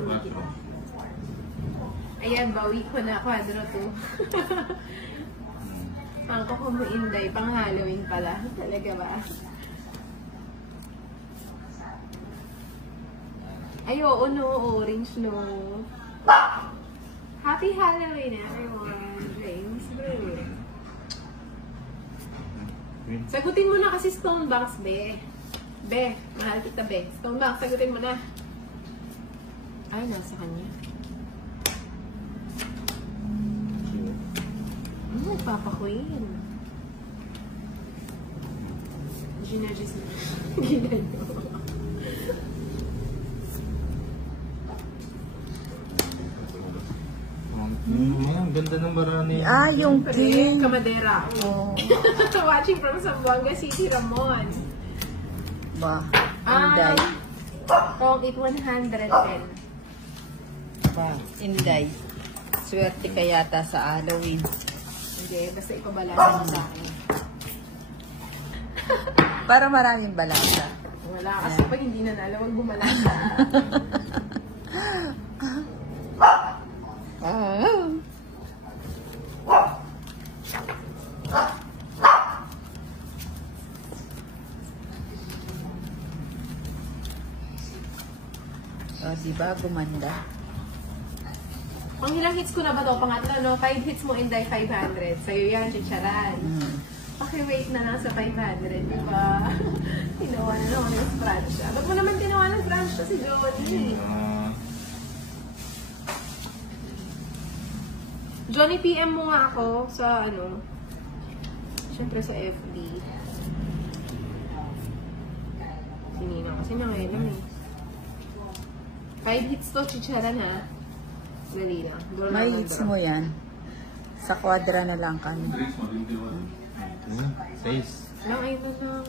tumigil. Ayan, bawi ko na, kwadro 2. Pang ko kumuinday, pang Halloween pala. Talaga ba? Ay, oo, no. Orange, no. Happy Halloween, everyone. James Blue. Sagutin mo na kasi Stonebox, be. Be, mahal kita, be. Stonebox, sagutin mo na. Ay, nasa kanya. Papa Queen. Ginagis na. Ang ganda ng barani. Ah, yung king. Kamadera. Oh. Watching from Zamboanga City, Ramon. Ba, Inday. Kung it 110. Ba, Inday. Swerte ka yata sa Halloween. Hindi, basta ipabalasan mo sa akin. Para maraming balasa. Wala, kasi pag hindi nanalo, huwag bumalasa. Oh, diba? Gumanda. Pang ilang hits ko na ba ito? Pangatlo, no? 5 hits mo, Inday, 500. Sa'yo yan, chicharan. Paki-wait na lang sa 500, di ba? Tinawa na naman yung Francia. Ba't mo naman tinawa ng Francia si Johnny? Johnny, PM mo nga ako sa, ano, syempre sa FB. Sinina kasi nangyayam eh. 5 hits to, chicharan ha. Dali lang. May hits mo yan. Sa kwadra na lang kami. 6. Lang, ayun lang.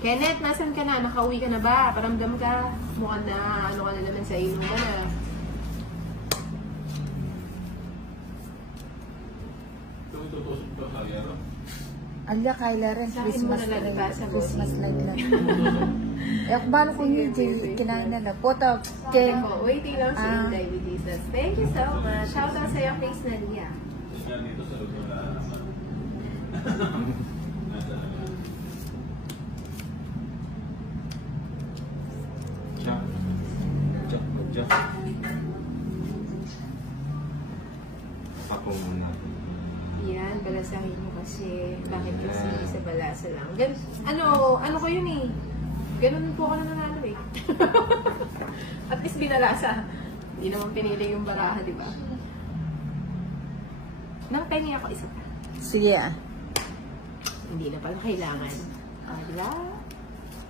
Kenneth, nasan ka na? Nakauwi ka na ba? Paramdam ka? Mukhang na, ano ka na naman sa ilong ka na. Alya, Kyla rin. Sa akin mo Christmas na lang ba sa Christmas light lang. Eh, balo ko hindi. Kinain na lang. Photo. Jen. Waiting lang si Inday with Jesus. Thank you so much. Shout out sa'yo, Face Nadia. Yan, balasahin mo kasi. Bakit kasi sa balasa lang? Ano ko yun eh. Ganun po ako na nanalo eh. At least binalasa. Hindi naman pinili yung baraha, di ba? Nang pengi ako isa pa. Sige ah. Hindi na pala kailangan. Ala.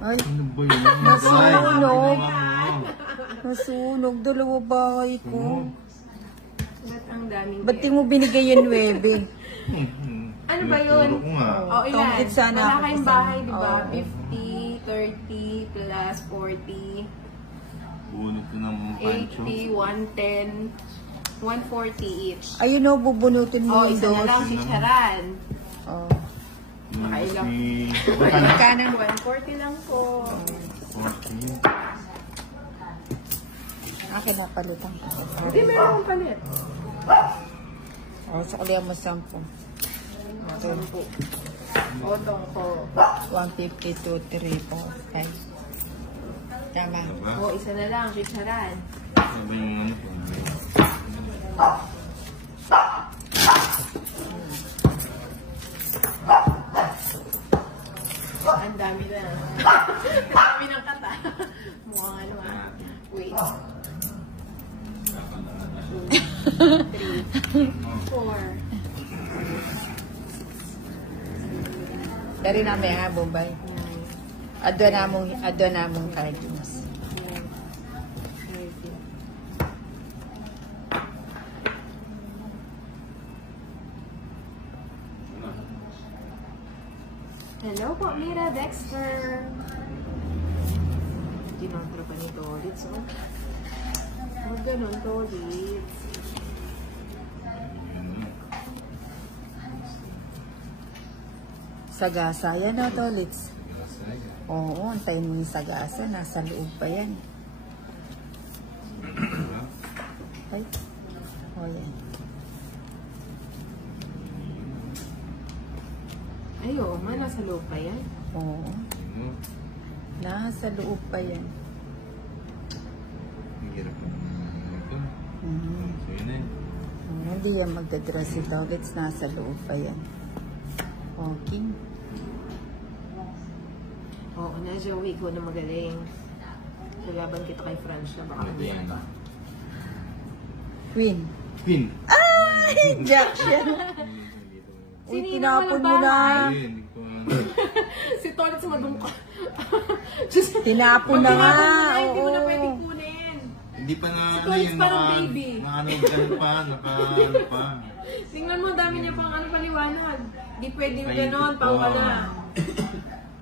Ay, Ano ba yun? nasunog. Nasunog. Dalawa bahay ko. Ba't ang daming Ba't di mo binigay yung 9? Ano ba yun? Oh, ilan? Tungkit sana Wala ako kayong sa- bahay, di ba? Oo. 50, 30, plus 40, Bunot na ng pancho. 80, 110, 140 each. Ayun o, bubunutin mo Oh, yung isa na lang, dos. si Charan. Oh. Makailang. Magkano? 140 lang po. 40. Akin na palitan. Hindi, meron akong palit. O, suklihan mo 10. Okay. Otong ko. 152, 3, 4, 5. Tama. Oh, isa na lang, si Charan. Ano ba yung ano po? Ang dami na. Ang dami ng kata. Mukhang ano ah. Wait. 2, 3, 4. Dari namin ha, Bombay. Adwa namong cards. Hello po, Mira Dexter. Tinatra pa ni Tolitz, oh. Huwag ganun, Tolitz. Sagasa yan o, Tolitz. Oo, antay mo yung sagasa. Nasa loob pa yan. Ay. Oh, yan. Ay, oo nga, nasa loob pa yan. Oo. Nasa loob pa yan. Ang hirap pa naman ito. So yun eh. Hindi yan magdadress si Doggets. Nasa loob pa yan. Okay. Oo na, Joey, ko na magaling. Kalaban kita kay Franz na baka Ito yan. Queen. Queen! Ay! Jack siya. Uy, tinapon mo na. Ayun, hindi ko Si Tolit sa madungka. Tinapon na nga. Hindi mo na Oo. pwedeng kunin. Hindi pa na, Si ano Tolit yung parang baby. ganun pa, ano pa. Tingnan mo, dami niya pang ano paliwanag. Hindi pwedeng Ay, ganon, ito. pawa na.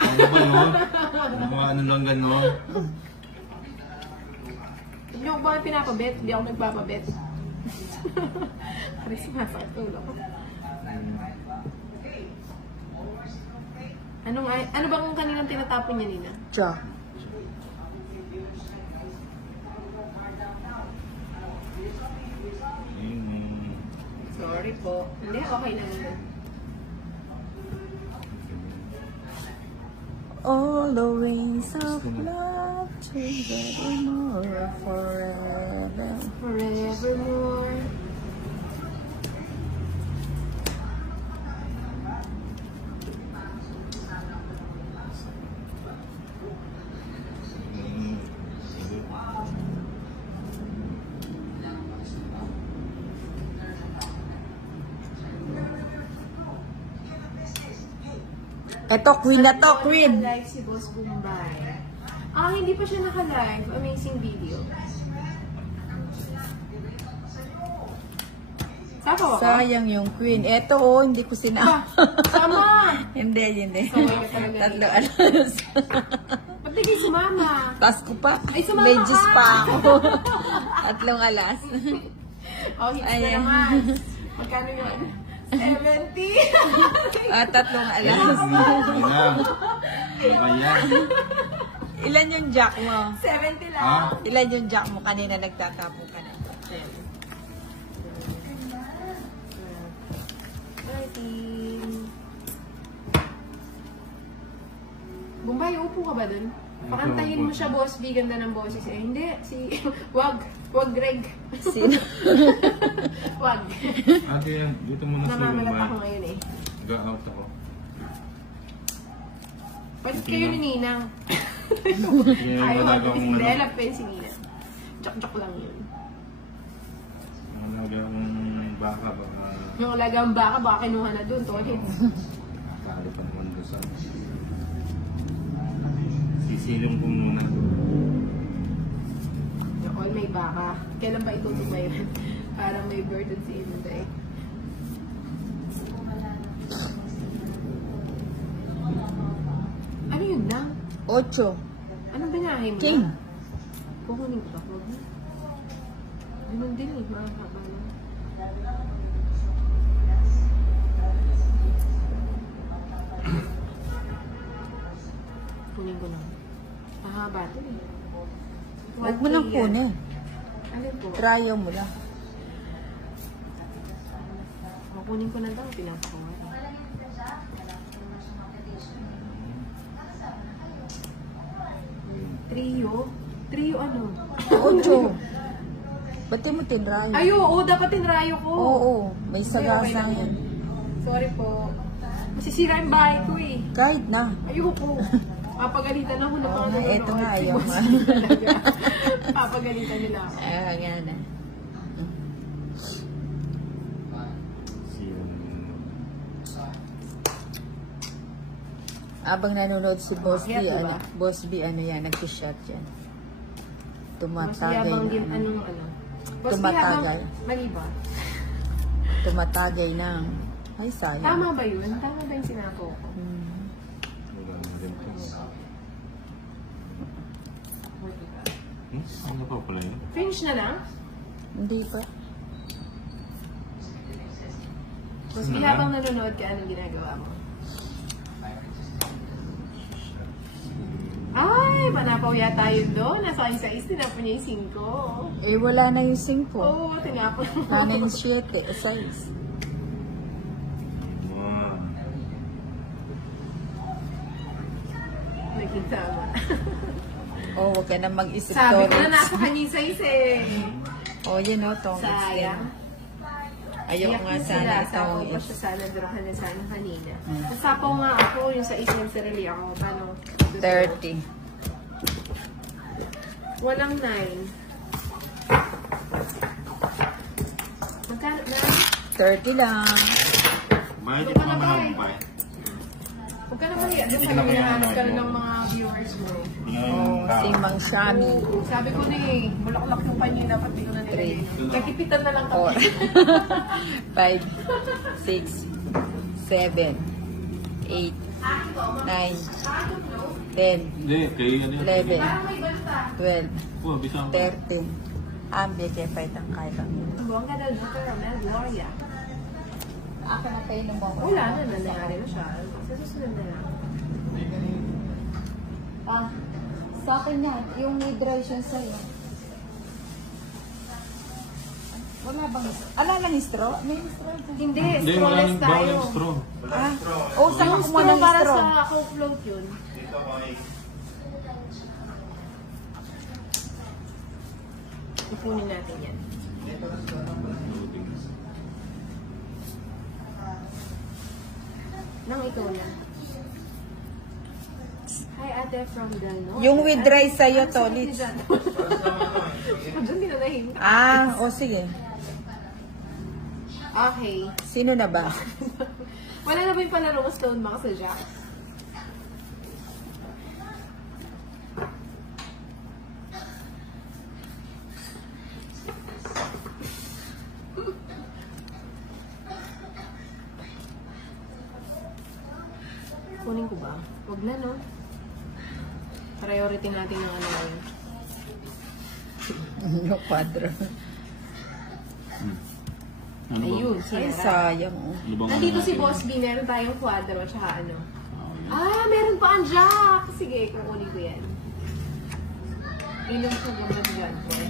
Ano ba no? Ano lang gano'n? Hindi ako bakit pinapabet? Hindi ako nagpapabet. Kasi sumasakit ulo ko. Ano bang kaninang tinatapon niya, Nina? Jack. Sorry po. Hindi, okay na naman. All the wings of love together forever. Forevermore. Eto, Queen na to, Queen. Live si Boss Bombay. Ah, hindi pa siya naka-live. Amazing video. Sapa ako? Sayang yung Queen. Eto, oh, hindi ko sinama. Sama! Hindi. Sabay ka talaga. Tatlo alas. Ba't di kayo sumama? Taas ko pa. Ay, sumama May juice ka. pa ako. 3 alas. Oh, hits na Ayan. naman. Magkano yun? 70! 3 alas. Ilan yung jack mo? 70 lang. Ah? Ilan yung jack mo? Kanina nagtatapo ka na. 13. Bombay, upo ka ba dun? Pakantahin mo siya, boss. Di ganda ng boses eh. Hindi, wag Greg. Sino? Wag. Ate yan, dito muna sa Namamalat yung ako ngayon eh. Go out ako. Palit kayo ni Ninang. Yan, Ayaw wala natin akong si ano. Dela, pen si Ninang. Joke lang yun. Wala akong baka, baka Yung alagang baka, baka kinuha na dun, Tolit. kali pa naman doon sa sisilong ko muna. Yung all may baka. Kailan ba itutugma yun? Parang may burden si Inday. Ano yun lang? 8. Anong binahe mo? King. na? Kukunin ko ba? Huwag mo. Ganun din eh. Mahaba na. Kunin ko lang. Mahaba ito eh. Huwag mo nang kunin. Alin po? Tryo mo lang. Kukunin ko na daw. Pinapakuha. Trio? Trio ano? 8. Ba't di mo tinrayo? Ay, oo. Dapat tinrayo ko. Oo. May Okay, sagasang okay yan. lang. Sorry po. Masisira yung bahay ko eh. Kahit na. Ayoko. Papagalitan ako na pang nanonood. Eto nga, Si ayaw boss nga. talaga. Papagalitan nila ako. Nga na. Abang nanonood si Boss B, Bakit, diba? ano, Boss B, ano yan, nag-shot yan. Mas Tumatagay yabang din na. anong ano. Boss, Tumatagal. yabang- Mali ba? Tumatagay na. Ay, sayang. Tama ba yun? Tama ba yung sinako ko? Wala na rin po. Ano pa pala yun? Finish na lang? Hindi pa. Boss, habang nanonood ka, anong ginagawa mo? Ay, manapaw yata yun doon. Nasa kayo sa is, tinapon niya yung 5. Eh, wala na yung 5. Oo, tinapon mo. Nana yung 7, 6. Wow. Naging tama. Oh, huwag ka na mag-isip Sabi ko na Torrance. nasa kanya yung size eh. Oh, yun o, Torrance din. Sayang. Ayaw Iyak nga na sana sila. itong Sapaw pa is. siya sana. Durahan na sana kanina. Nasapaw nga ako yung sa is ng sarili ako. Paano? 30. Walang 9. Magkano na? 30 lang. Bayad ito mga mahal ba? Huwag ka na mahiya. Doon Hindi sa ka na mahiya, hinahanap ka na no? ng mga viewers mo. Oh, si Mang Shami. Sabi ko na eh, bulaklak yung panyo na pati ko na nilagay. Nagkipitan na lang Oh. kami. 5, 6, 7, 8, 9, 10, Hindi, kayo ano yun? 11, 12, Oh, bisa mo. 13. Ambi kay Fight ang kaya. Buwang ka na doon, pero na, Gloria. Ako na kayo ng mga. Wala na, nangyari na siya. Kasi susunod na lang. Ah, sa akin yan, yung hydration sa'yo. Wala bang straw? Ala lang straw? May straw dyan. Hindi, Hindi, strawless walang tayo. straw. Ah, oh, saan Yung ako straw ng para straw? sa Coke float yun. Ipunin natin yan. Nang ikaw na. Hi, ate from the north. Yung with rice sa'yo, Ang sakit Tolits. ni Jan. Diyan dinanahin. Ah, o sige. Okay. Sino na ba? Wala na ba yung palaro mo Stone Max sa Jack? Kunin ko ba? Huwag na, no? Priority natin yung ano yun. Yung kwadro. Ano ba? Ayun, Ay, sira. sayang. Oh. Ano bang Nandito ano si natin? Boss B, meron tayong kwadro, tsaka ano. Ah, yan. Meron pa ang Jack! Sige, kukunin ko yan. Inom ko gumot dyan, boy.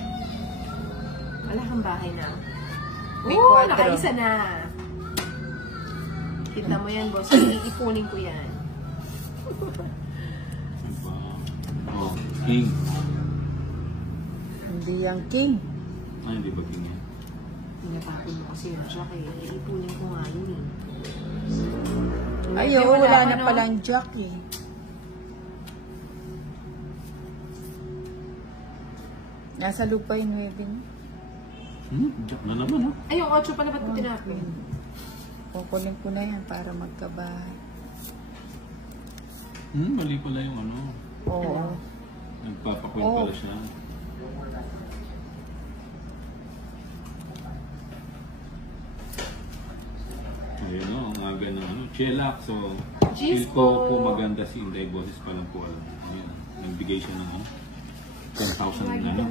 Wala kang bahay na. May Oo, kwadro. nakaisa na. Kita mo yan, boss. Iipunin ko yan. Ano ba? Oh, king. Hindi yung king. Ay, hindi ba king yan? Pinapapin mo kasi yung Jack eh. Iipunin ko nga yun eh. Ay, May oo, wala pa, na no? palang jack eh. Nasa lupa yung 9 niya. Jack na naman, oh. Ay, yung 8 pala ba't ko tinapin? Kukunin ko na yan para magkabahay. Mali pala yung ano. Oo. Nagpapakwil Oh. pala siya. Ayun o, ang aga ng ano. Chillax. So, feel Jeez ko po. po maganda si Inday Boses pa lang po alam. Ayun. Nagbigay siya ng ano. 10,000 na ano.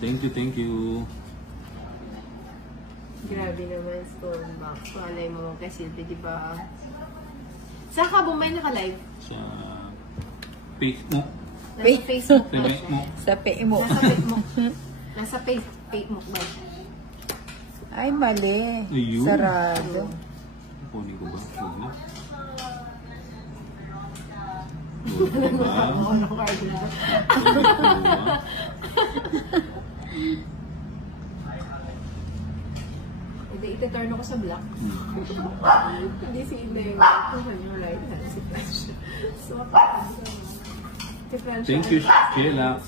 Thank you, thank you. Grabe naman, Stone Max. Malay mo kasi, di ba? Saan ka bumay naka-live? Sa Facebook. Nasa Facebook Sa ba siya? Facebook. Sa mo. Nasa Facebook. Nasa Facebook ba siya? Ay, mali. Ayun. Sarado. Kunin ko ba? Huwag na. Huwag ko ba? Ano card na? Huwag ko ba? Hindi, ititurn ako sa black. Hindi si Inday. Kung ano yung right hand, si Francia. So, si Francia. Thank you, Chillax.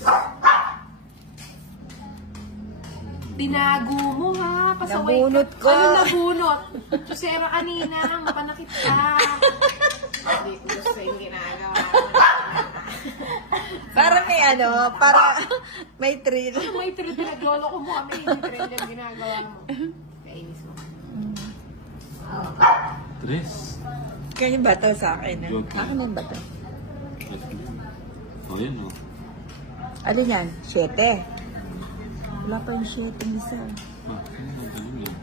Tinago mo ha, pasaway Nabunot ko. Ano nabunot? Susera kanina, mapanakit ka. Hindi ko gusto yung ginagawa. Para may ano, para may thrill. May trip pinaglolo ko mo kami, hindi trend yung ginagawa mo. Kainis mo. Tres. Kaya yung bato sa akin. Eh. Joke. Akin yung bato. O yan o. Ano yan? 7. Wala pa yung 7 isa. Ah, ano ba ganun yan?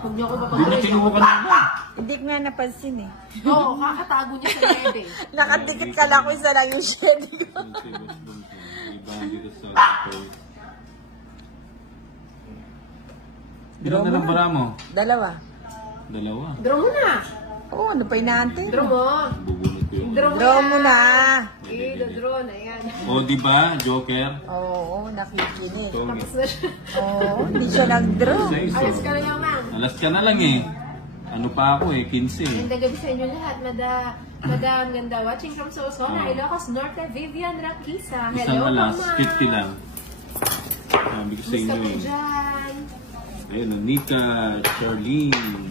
Huwag niyo ako Hindi na mapagawin. kinuha ka naman. Hindi ko nga napansin eh. Oo, kakatago niya sa bed eh. Nakadikit ka lang ko isa lang yung shade ko. Iba dito sa laptop. Ilan na lang bara mo? Dalawa. Dalawa. Draw mo na. Oo, ano pa inaantay? Draw mo. Bubunot ko yung... Draw mo na. Draw na yan. O, di ba? Joker? Oo, nakikinig. Tapos na siya. Oo, hindi siya nag-draw. Say so. Alas ka na lang, ma'am. Alas ka na lang eh. Ano pa ako eh, 15 eh. Ganda gabi sa inyo lahat, Madam Ganda. Watching from Sosona, Ilocos Norte, Vivian Rakisa. Isang Hello, alas, mama. 50 lang. Sabi ko sa Gusto inyo ko eh. dyan. Ayun, Nika, Charlene.